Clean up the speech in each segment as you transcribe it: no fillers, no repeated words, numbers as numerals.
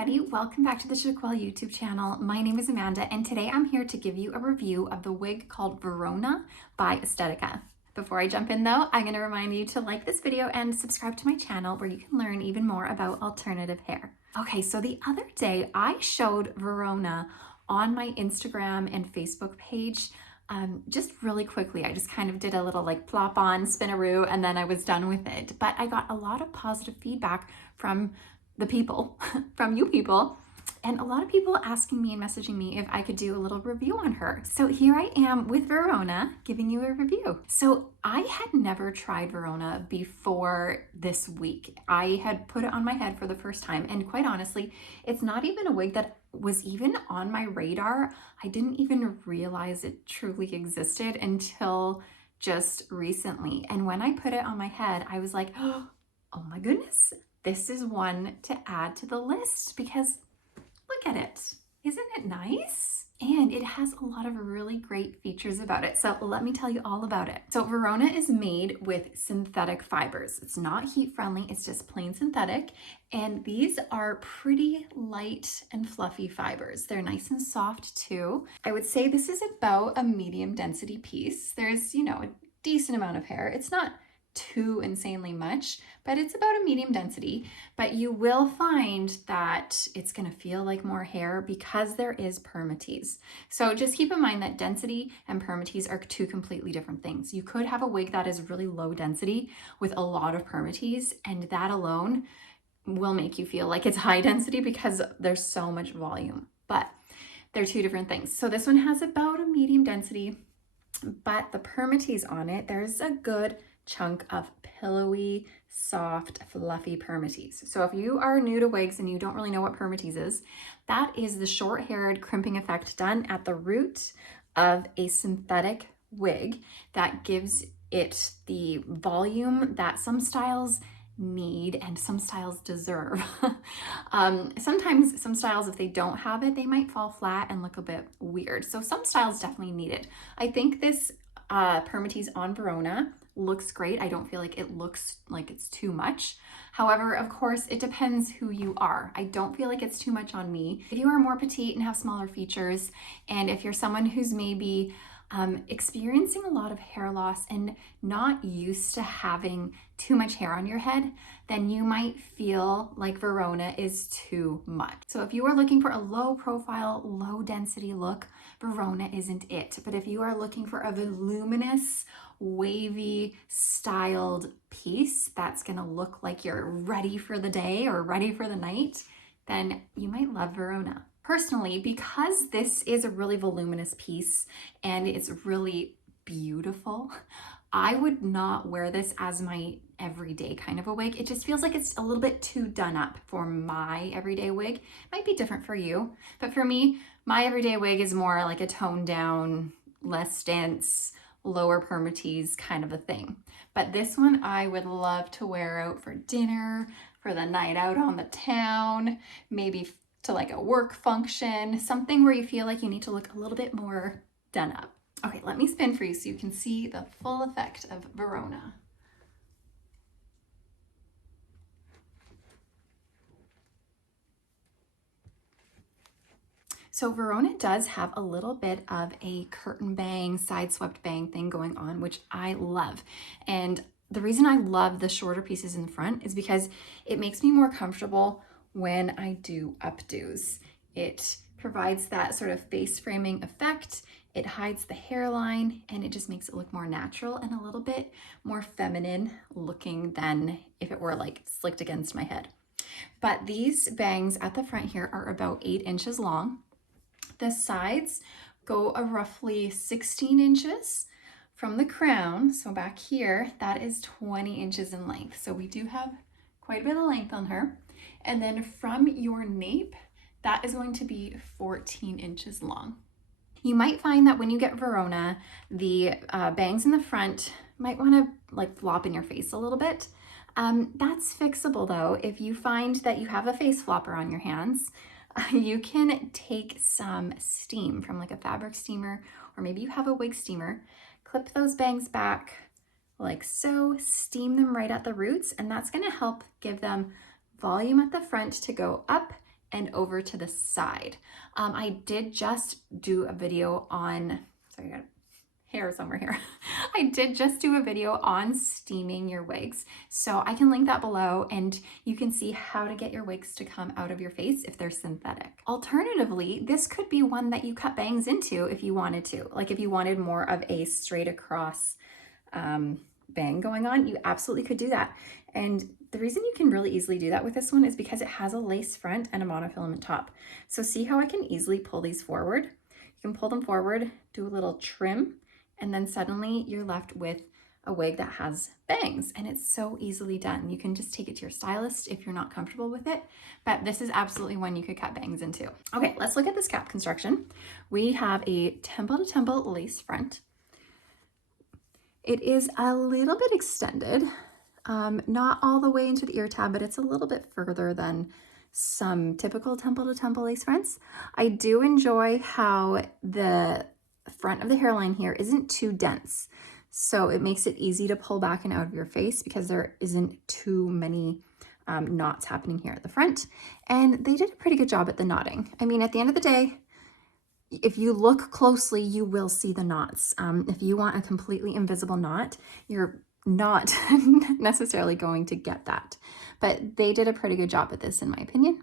everybody, welcome back to the Chiquel YouTube channel. My name is Amanda and today I'm here to give you a review of the wig called Verona by Estetica. Before I jump in though, I'm going to remind you to like this video and subscribe to my channel where you can learn even more about alternative hair. Okay, so the other day I showed Verona on my Instagram and Facebook page just really quickly. I just kind of did a little like plop on, spinaroo, and then I was done with it. But I got a lot of positive feedback from the people, from you people, and a lot of people asking me and messaging me if I could do a little review on her. So here I am with Verona giving you a review. So I had never tried Verona before this week. I had put it on my head for the first time, and quite honestly, it's not even a wig that was even on my radar. I didn't even realize it truly existed until just recently. And when I put it on my head, I was like, oh my goodness, this is one to add to the list because look at it. Isn't it nice? And it has a lot of really great features about it. So let me tell you all about it. So Verona is made with synthetic fibers. It's not heat friendly, it's just plain synthetic. And these are pretty light and fluffy fibers. They're nice and soft too. I would say this is about a medium density piece. There's, a decent amount of hair. It's not too insanely much, but it's about a medium density. But you will find that it's going to feel like more hair because there is permatease. So just keep in mind that density and permatease are two completely different things. You could have a wig that is really low density with a lot of permatease, and that alone will make you feel like it's high density because there's so much volume. But they're two different things. So this one has about a medium density, but the permatease on it, there's a good chunk of pillowy, soft, fluffy permatease. So if you are new to wigs and you don't really know what permatease is, that is the short-haired crimping effect done at the root of a synthetic wig that gives it the volume that some styles need and some styles deserve. Sometimes some styles, if they don't have it, they might fall flat and look a bit weird. So some styles definitely need it. I think this permatease on Verona looks great. I don't feel like it looks like it's too much. However, of course, it depends who you are. I don't feel like it's too much on me. If you are more petite and have smaller features, and if you're someone who's maybe experiencing a lot of hair loss and not used to having too much hair on your head, then you might feel like Verona is too much. So if you are looking for a low profile, low density look, Verona isn't it. But if you are looking for a voluminous, wavy styled piece that's gonna look like you're ready for the day or ready for the night, then you might love Verona. Personally, because this is a really voluminous piece and it's really beautiful, I would not wear this as my everyday kind of a wig. It just feels like it's a little bit too done up for my everyday wig. It might be different for you, but for me, my everyday wig is more like a toned down, less dense, lower permatease kind of a thing. But this one I would love to wear out for dinner, for the night out on the town, maybe to like a work function, something where you feel like you need to look a little bit more done up. Okay, let me spin for you so you can see the full effect of Verona. So Verona does have a little bit of a curtain bang, side swept bang thing going on, which I love. And the reason I love the shorter pieces in the front is because it makes me more comfortable when I do updos. It provides that sort of face framing effect. It hides the hairline and it just makes it look more natural and a little bit more feminine looking than if it were like slicked against my head. But these bangs at the front here are about 8 inches long. The sides go a roughly 16 inches from the crown. So back here, that is 20 inches in length. So we do have quite a bit of length on her. And then from your nape, that is going to be 14 inches long. You might find that when you get Verona, the bangs in the front might want to like flop in your face a little bit. That's fixable though. If you find that you have a face flopper on your hands, you can take some steam from like a fabric steamer, or maybe you have a wig steamer, clip those bangs back like so, steam them right at the roots, and that's going to help give them volume at the front to go up and over to the side. I did just do a video on, sorry, I got hair somewhere here. I did just do a video on steaming your wigs, so I can link that below and you can see how to get your wigs to come out of your face if they're synthetic. Alternatively, this could be one that you cut bangs into if you wanted to. Like if you wanted more of a straight across bang going on, you absolutely could do that. And the reason you can really easily do that with this one is because it has a lace front and a monofilament top. So see how I can easily pull these forward? You can pull them forward, do a little trim, and then suddenly you're left with a wig that has bangs, and it's so easily done. You can just take it to your stylist if you're not comfortable with it, but this is absolutely one you could cut bangs into. Okay, let's look at this cap construction. We have a temple to temple lace front. It is a little bit extended, not all the way into the ear tab, but it's a little bit further than some typical temple to temple lace fronts. I do enjoy how the front of the hairline here isn't too dense. So it makes it easy to pull back and out of your face because there isn't too many knots happening here at the front. And they did a pretty good job at the knotting. I mean, at the end of the day, if you look closely, you will see the knots. If you want a completely invisible knot, you're not necessarily going to get that. But they did a pretty good job at this, in my opinion.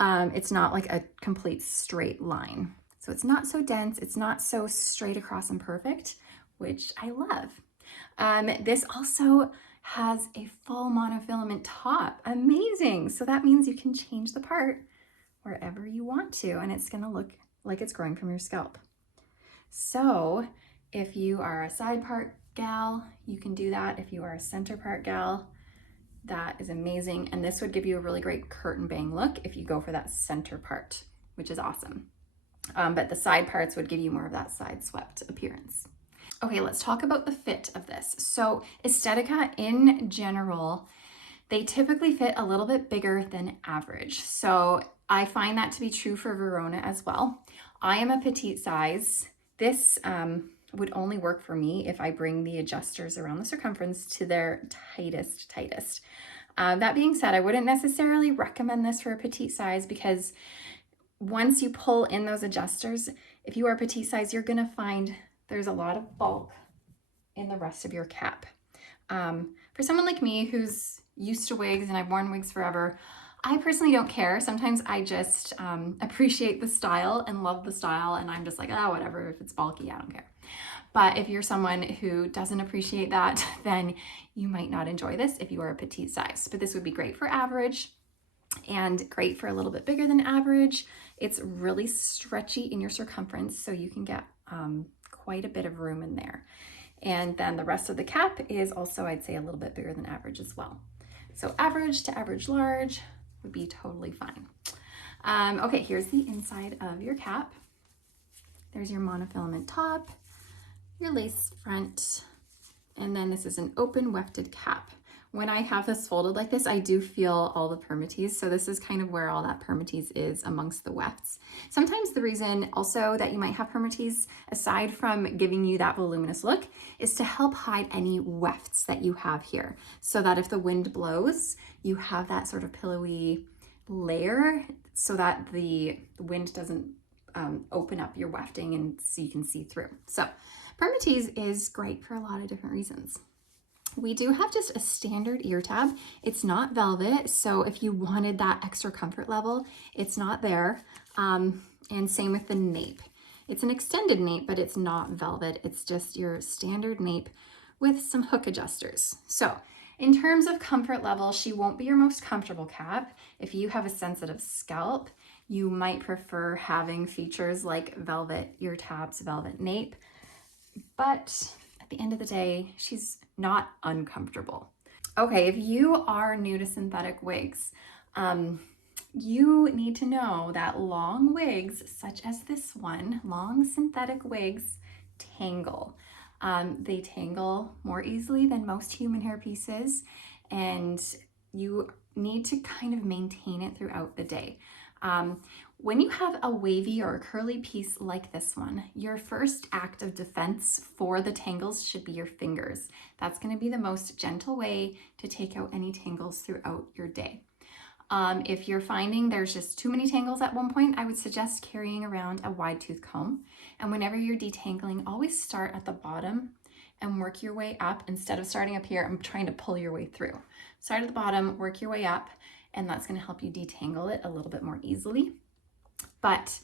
It's not like a complete straight line. So it's not so dense, it's not so straight across and perfect, which I love. This also has a full monofilament top. Amazing. So that means you can change the part wherever you want to, and it's gonna look like it's growing from your scalp. So if you are a side part gal, you can do that. If you are a center part gal, that is amazing. And this would give you a really great curtain bang look if you go for that center part, which is awesome. But the side parts would give you more of that side swept appearance. Okay, let's talk about the fit of this. So Estetica in general, they typically fit a little bit bigger than average. So I find that to be true for Verona as well. I am a petite size. This would only work for me if I bring the adjusters around the circumference to their tightest. That being said, I wouldn't necessarily recommend this for a petite size because once you pull in those adjusters, if you are petite size, you're gonna find there's a lot of bulk in the rest of your cap. For someone like me who's used to wigs and I've worn wigs forever, I personally don't care. Sometimes I just appreciate the style and love the style, and I'm just like, oh, whatever, if it's bulky, I don't care. But if you're someone who doesn't appreciate that, then you might not enjoy this if you are a petite size. But this would be great for average and great for a little bit bigger than average. It's really stretchy in your circumference, so you can get quite a bit of room in there. And then the rest of the cap is also, I'd say, a little bit bigger than average as well. So average to average large would be totally fine. Okay, here's the inside of your cap. There's your monofilament top, your lace front, and then this is an open wefted cap. When I have this folded like this, I do feel all the permatease. So this is kind of where all that permatease is amongst the wefts. Sometimes the reason also that you might have permatease, aside from giving you that voluminous look, is to help hide any wefts that you have here. So that if the wind blows, you have that sort of pillowy layer so that the wind doesn't open up your wefting and so you can see through. So permatease is great for a lot of different reasons. We do have just a standard ear tab. It's not velvet, so if you wanted that extra comfort level, it's not there. And same with the nape. It's an extended nape, but it's not velvet. It's just your standard nape with some hook adjusters. So in terms of comfort level, she won't be your most comfortable cap. If you have a sensitive scalp, you might prefer having features like velvet ear tabs, velvet nape, but at the end of the day, she's not uncomfortable. Okay, if you are new to synthetic wigs, you need to know that long wigs, such as this one, long synthetic wigs, tangle. They tangle more easily than most human hair pieces, and you need to kind of maintain it throughout the day. When you have a wavy or a curly piece like this one, your first act of defense for the tangles should be your fingers. That's going to be the most gentle way to take out any tangles throughout your day. If you're finding there's just too many tangles at one point, I would suggest carrying around a wide tooth comb. And whenever you're detangling, always start at the bottom and work your way up instead of starting up here and trying to pull your way through. Start at the bottom, work your way up, and that's going to help you detangle it a little bit more easily. But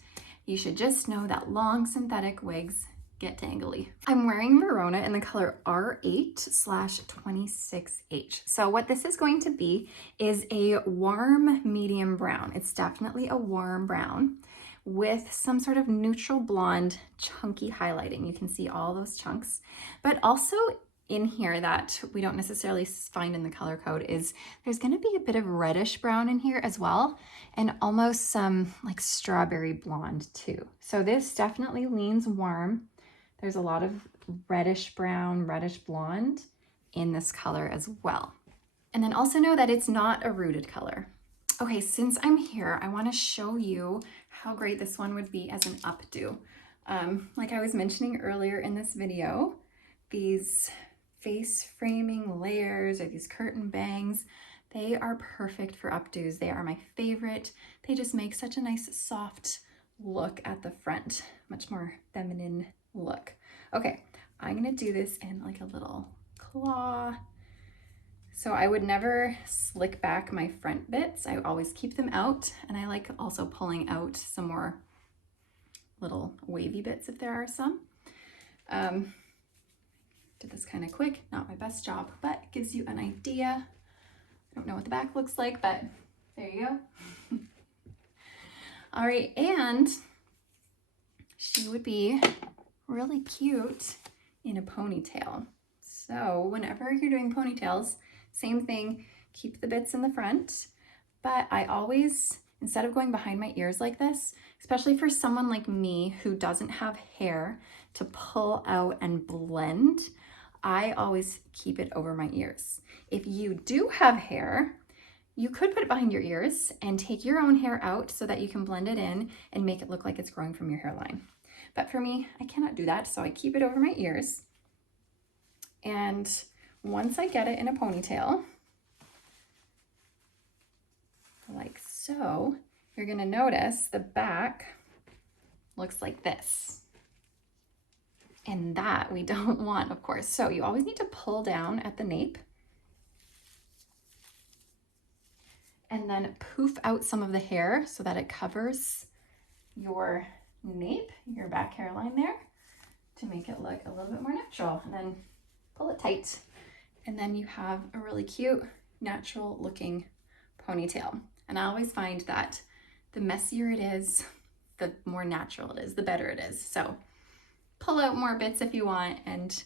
you should just know that long synthetic wigs get tangly. I'm wearing Verona in the color R8/26H. So what this is going to be is a warm medium brown. It's definitely a warm brown with some sort of neutral blonde chunky highlighting. You can see all those chunks, but also in here that we don't necessarily find in the color code is there's going to be a bit of reddish brown in here as well, and almost some like strawberry blonde too. So this definitely leans warm. There's a lot of reddish brown, reddish blonde in this color as well. And then also know that it's not a rooted color. Okay, since I'm here, I want to show you how great this one would be as an updo. Like I was mentioning earlier in this video, these face framing layers or these curtain bangs, they are perfect for updos. They are my favorite. They just make such a nice soft look at the front, much more feminine look. Okay, I'm gonna do this in like a little claw. So I would never slick back my front bits. I always keep them out, and I like also pulling out some more little wavy bits if there are some. Did this kind of quick, not my best job, but gives you an idea. I don't know what the back looks like, but there you go. All right, and she would be really cute in a ponytail. So whenever you're doing ponytails, same thing, keep the bits in the front, but I always, instead of going behind my ears like this, especially for someone like me who doesn't have hair to pull out and blend, I always keep it over my ears. If you do have hair, you could put it behind your ears and take your own hair out so that you can blend it in and make it look like it's growing from your hairline. But for me, I cannot do that, so I keep it over my ears. And once I get it in a ponytail, like so, you're gonna notice the back looks like this. And that we don't want, of course. So you always need to pull down at the nape and then poof out some of the hair so that it covers your nape, your back hairline there, to make it look a little bit more natural. And then pull it tight. And then you have a really cute, natural looking ponytail. And I always find that the messier it is, the more natural it is, the better it is. So pull out more bits if you want, and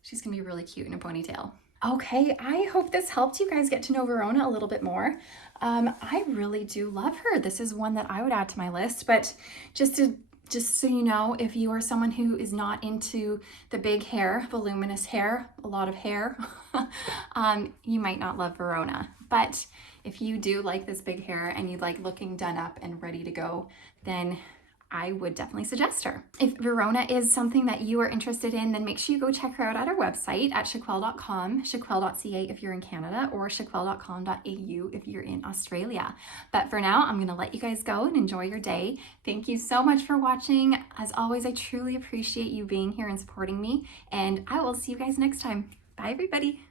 she's gonna be really cute in a ponytail. Okay, I hope this helped you guys get to know Verona a little bit more. I really do love her. This is one that I would add to my list, but just so you know, if you are someone who is not into the big hair, voluminous hair, a lot of hair, you might not love Verona. But if you do like this big hair and you like looking done up and ready to go, then I would definitely suggest her. If Verona is something that you are interested in, then make sure you go check her out at our website at chiquel.com, chiquel.ca if you're in Canada, or chiquel.com.au if you're in Australia. But for now, I'm gonna let you guys go and enjoy your day. Thank you so much for watching. As always, I truly appreciate you being here and supporting me, and I will see you guys next time. Bye, everybody.